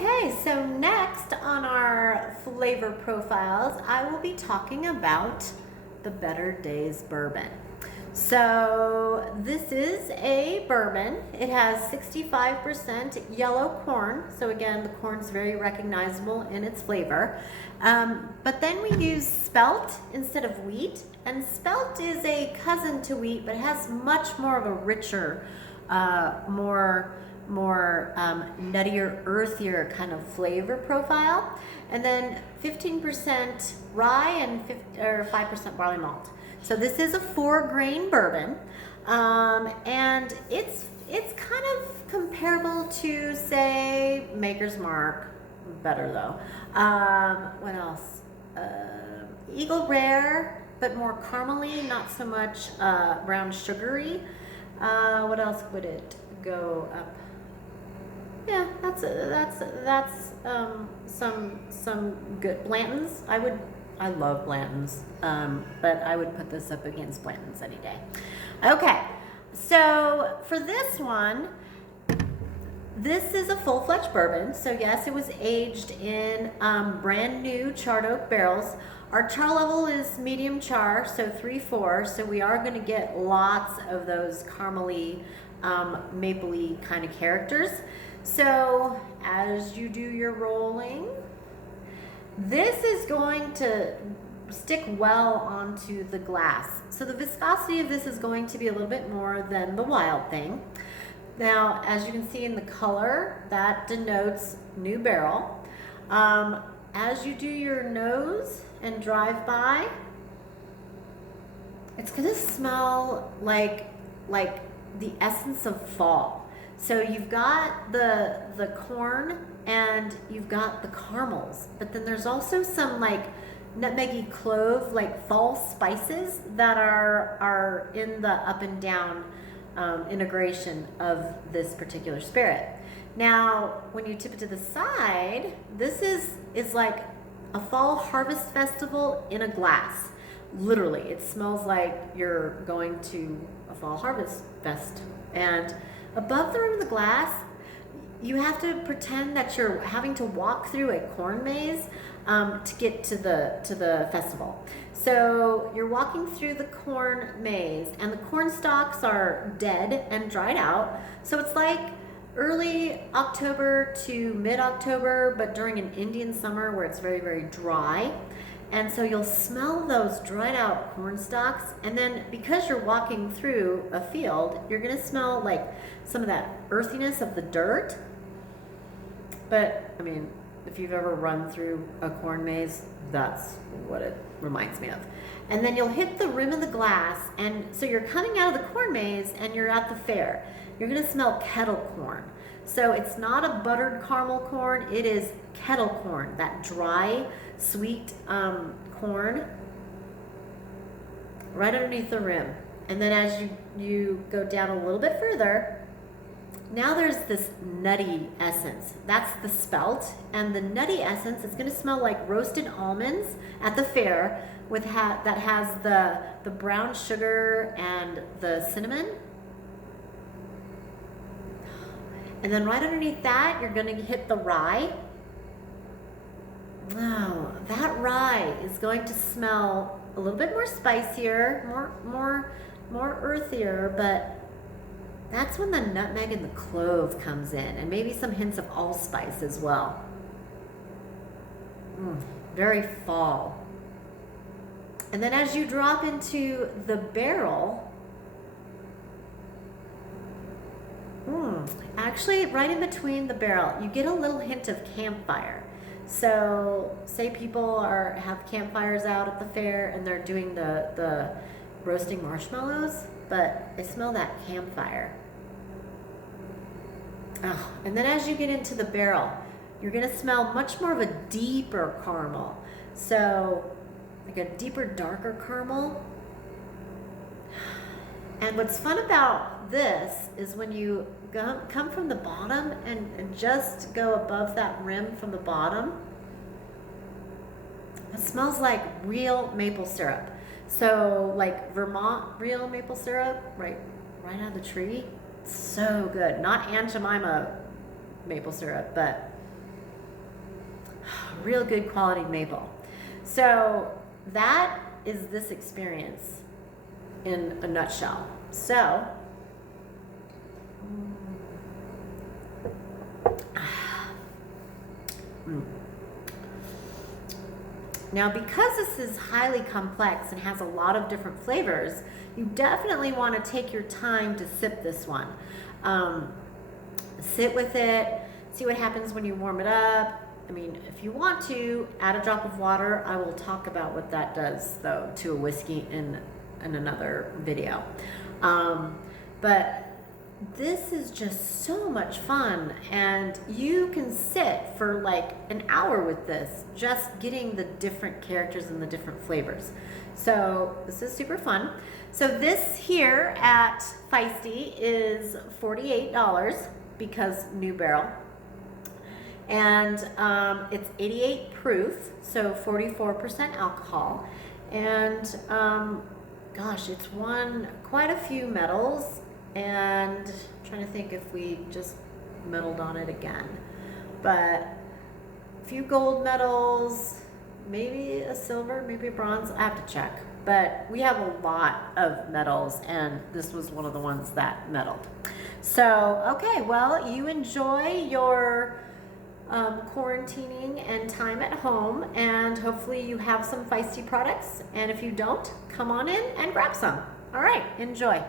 Okay, so next on our flavor profiles, I will be talking about the Better Days Bourbon. So this is a bourbon. It has 65% yellow corn. So again, the corn's very recognizable in its flavor. But then we use spelt instead of wheat. And spelt is a cousin to wheat, but it has much more of a richer, more nuttier, earthier kind of flavor profile. And then 15% rye and 5% barley malt. So this is a 4-grain bourbon, and it's kind of comparable to, say, Maker's Mark, better though. What else? Eagle Rare, but more caramely, not so much brown sugary. What else would it go up? Yeah, that's some good Blanton's. I love Blanton's, but I would put this up against Blanton's any day. Okay, so for this one, this is a full-fledged bourbon. So yes, it was aged in brand new charred oak barrels. Our char level is medium char, so 3-4. So we are going to get lots of those caramely, mapley kind of characters. So as you do your rolling, this is going to stick well onto the glass. So the viscosity of this is going to be a little bit more than the Wild Thing. Now, as you can see in the color, that denotes new barrel. As you do your nose and drive by, it's gonna smell like the essence of fall. So you've got the corn and you've got the caramels, but then there's also some like nutmeggy clove, like fall spices that are in the up and down integration of this particular spirit. Now, when you tip it to the side, this is like a fall harvest festival in a glass. Literally, it smells like you're going to a fall harvest fest. And above the rim of the glass, you have to pretend that you're having to walk through a corn maze to get to the festival. So you're walking through the corn maze, and the corn stalks are dead and dried out. So it's like early October to mid-October, but during an Indian summer where it's very, very dry. And so you'll smell those dried out corn stalks, and then because you're walking through a field, you're gonna smell like some of that earthiness of the dirt. But I mean, if you've ever run through a corn maze, that's what it reminds me of. And then you'll hit the rim of the glass, and so you're coming out of the corn maze and you're at the fair. You're gonna smell kettle corn. So it's not a buttered caramel corn, it is kettle corn, that dry, sweet corn right underneath the rim. And then as you go down a little bit further, now there's this nutty essence. That's the spelt. And the nutty essence is gonna smell like roasted almonds at the fair with that has the brown sugar and the cinnamon. And then right underneath that, you're gonna hit the rye. Wow, that rye is going to smell a little bit more spicier, more earthier, but that's when the nutmeg and the clove comes in, and maybe some hints of allspice as well. Very fall. And then as you drop into the barrel, actually right in between the barrel, you get a little hint of campfire. So say people have campfires out at the fair and they're doing the roasting marshmallows, but I smell that campfire. Oh, and then as you get into the barrel, you're gonna smell much more of a deeper caramel. So like a deeper, darker caramel. And what's fun about this is when you come from the bottom and just go above that rim from the bottom, it smells like real maple syrup. So like Vermont real maple syrup, right out of the tree. So good. Not Aunt Jemima maple syrup, but real good quality maple. So that is this experience in a nutshell. So now, because this is highly complex and has a lot of different flavors, you definitely want to take your time to sip this one. Sit with it, see what happens when you warm it up. I mean, if you want to, add a drop of water. I will talk about what that does, though, to a whiskey in another video. But this is just so much fun, and you can sit for like an hour with this, just getting the different characters and the different flavors. So this is super fun. So this here at Feisty is $48 because new barrel. And it's 88 proof, so 44% alcohol. And gosh, it's won quite a few medals. And I'm trying to think if we just medaled on it again. But a few gold medals, maybe a silver, maybe a bronze. I have to check. But we have a lot of medals, and this was one of the ones that medaled. So, okay, well, you enjoy your quarantining and time at home, and hopefully you have some Feisty products. And if you don't, come on in and grab some. All right, enjoy.